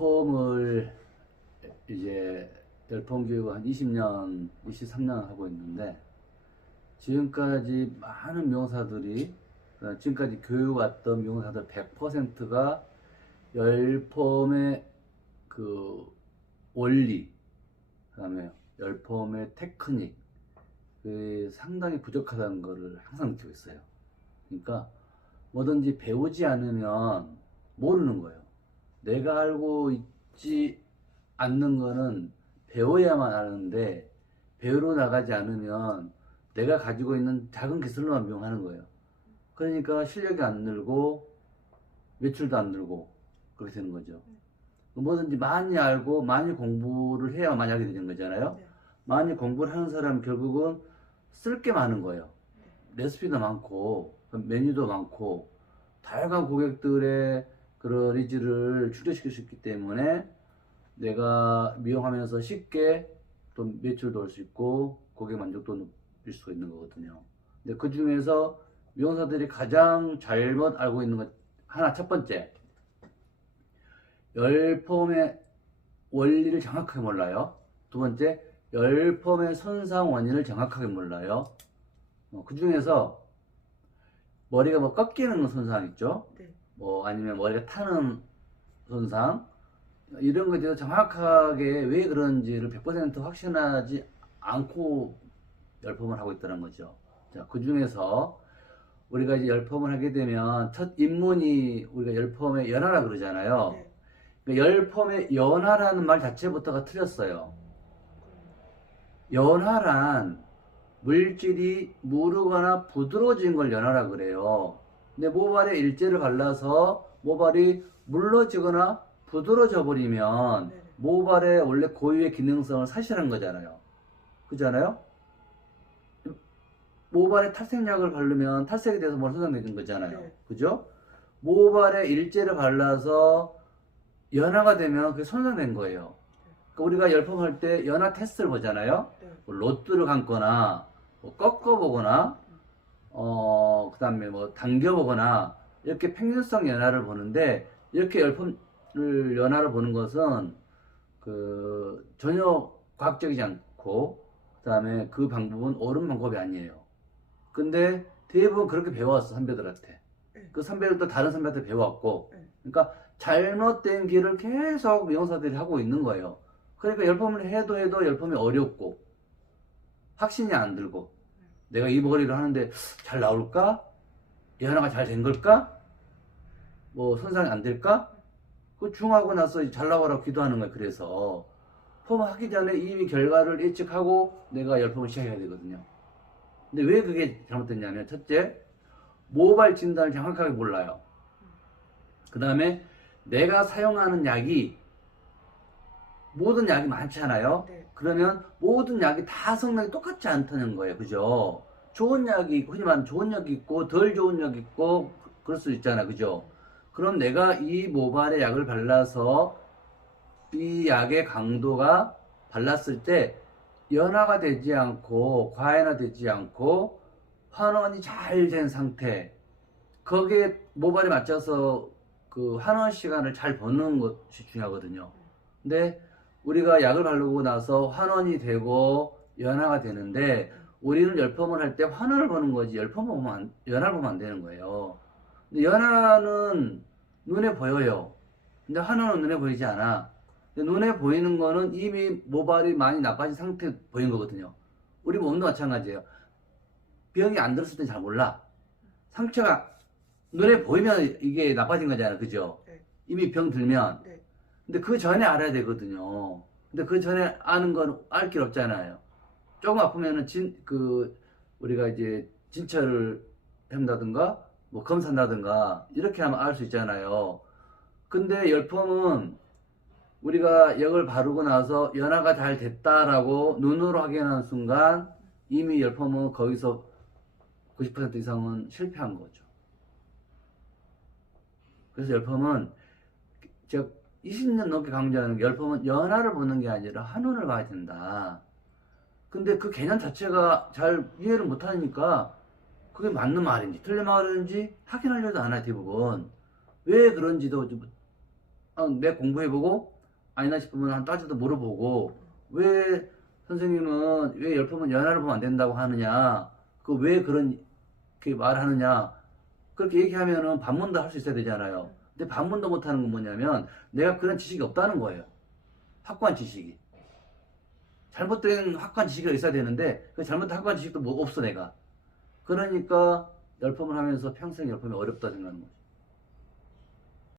열폼을 이제 열폼 교육을 한 20년, 23년 하고 있는데 지금까지 많은 미용사들이 지금까지 교육 왔던 미용사들 100%가 열폼의 그 원리, 그다음에 열폼의 테크닉 상당히 부족하다는 것을 항상 느끼고 있어요. 그러니까 뭐든지 배우지 않으면 모르는 거예요. 내가 알고 있지 않는 거는 배워야만 아는데 배우러 나가지 않으면 내가 가지고 있는 작은 기술로만 미용하는 거예요. 그러니까 실력이 안 늘고 매출도 안 늘고 그렇게 되는 거죠. 뭐든지 많이 알고 많이 공부를 해야 많이 하게 되는 거잖아요. 네. 많이 공부를 하는 사람은 결국은 쓸 게 많은 거예요. 레시피도 많고 메뉴도 많고 다양한 고객들의 그런 니즈를 충족시킬 수 있기 때문에 내가 미용하면서 쉽게 또 매출도 올 수 있고 고객 만족도 높일 수 있는 거거든요. 근데 그 중에서 미용사들이 가장 잘못 알고 있는 것 하나, 첫 번째, 열폼의 원리를 정확하게 몰라요. 두 번째, 열폼의 손상 원인을 정확하게 몰라요. 그 중에서 머리가 뭐 꺾이는 손상 있죠? 네. 뭐 아니면 머리가 타는 손상, 이런 것에 대해서 정확하게 왜 그런지를 100% 확신하지 않고 열폼을 하고 있다는 거죠. 자, 그 중에서 우리가 이제 열폼을 하게 되면 첫 입문이 우리가 열폼의 연화라 그러잖아요. 네. 그러니까 열폼의 연화라는 말 자체부터가 틀렸어요. 연화란 물질이 무르거나 부드러워진 걸 연화라 그래요. 근데 모발에 일제를 발라서 모발이 물러지거나 부드러져 버리면 네네. 모발의 원래 고유의 기능성을 사실한 거잖아요. 그잖아요? 모발에 탈색약을 바르면 탈색이 돼서 뭘 손상되는 거잖아요. 네. 그죠? 모발에 일제를 발라서 연화가 되면 그게 손상된 거예요. 그러니까 우리가 열폼할 때 연화 테스트를 보잖아요. 네. 뭐 로트를 감거나 뭐 꺾어보거나 그 다음에 뭐 당겨보거나 이렇게 평균성 연화를 보는데 이렇게 열폼을 연화를 보는 것은 그 전혀 과학적이지 않고 그 다음에 그 방법은 옳은 방법이 아니에요. 근데 대부분 그렇게 배워왔어, 선배들한테. 네. 그 선배들도 다른 선배한테 배워왔고, 네. 그러니까 잘못된 길을 계속 미용사들이 하고 있는 거예요. 그러니까 열폼을 해도 열폼이 어렵고 확신이 안 들고 내가 이 머리를 하는데 잘 나올까? 연화가 잘 된 걸까? 뭐 손상이 안 될까? 그 중하고 나서 잘 나오라고 기도하는 거예요. 그래서 폼 하기 전에 이미 결과를 예측하고 내가 열폼을 시작해야 되거든요. 근데 왜 그게 잘못됐냐면 첫째, 모발 진단을 정확하게 몰라요. 그 다음에 내가 사용하는 약이 모든 약이 많잖아요. 네. 그러면 모든 약이 다 성능이 똑같지 않다는 거예요. 그죠? 좋은 약이 있고, 흔히 말하는 좋은 약이 있고 덜 좋은 약이 있고 그럴 수 있잖아. 그죠? 그럼 내가 이 모발에 약을 발라서 이 약의 강도가 발랐을 때 연화가 되지 않고 과연화 되지 않고 환원이 잘 된 상태, 거기에 모발에 맞춰서 그 환원 시간을 잘 보는 것이 중요하거든요. 근데 우리가 약을 바르고 나서 환원이 되고 연화가 되는데 우리는 열폼을 할 때 환원을 보는 거지 열폼을 보면 연화를 보면 안 되는 거예요. 근데 연화는 눈에 보여요. 근데 환원은 눈에 보이지 않아. 근데 눈에 보이는 거는 이미 모발이 많이 나빠진 상태 보인 거거든요. 우리 몸도 마찬가지예요. 병이 안 들었을 땐 잘 몰라. 상처가 눈에 보이면 이게 나빠진 거잖아요. 그죠? 네. 이미 병 들면. 네. 근데 그 전에 알아야 되거든요. 근데 그 전에 아는 건 알 길 없잖아요. 조금 아프면은 우리가 이제 진찰을 한다든가, 뭐 검사한다든가, 이렇게 하면 알 수 있잖아요. 근데 열폼은 우리가 약을 바르고 나서 연화가 잘 됐다라고 눈으로 확인하는 순간 이미 열폼은 거기서 90% 이상은 실패한 거죠. 그래서 열폼은 제가 20년 넘게 강조하는 게 열폼은 연화를 보는 게 아니라 한원을 봐야 된다. 근데 그 개념 자체가 잘 이해를 못하니까 그게 맞는 말인지 틀린 말인지 확인하려도 안 해요. 대부분 왜 그런지도 내 공부해보고 아니나 싶으면 한 따져도 물어보고 왜 선생님은 왜 열품은 연하를 보면 안 된다고 하느냐 그 왜 그렇게 말하느냐 그렇게 얘기하면은 반문도 할 수 있어야 되잖아요. 근데 반문도 못하는 건 뭐냐면 내가 그런 지식이 없다는 거예요. 확고한 지식이. 잘못된 확고한 지식이 있어야 되는데 그 잘못된 확고한 지식도 뭐 없어 내가. 그러니까 열품을 하면서 평생 열품이 어렵다 생각하는 거죠.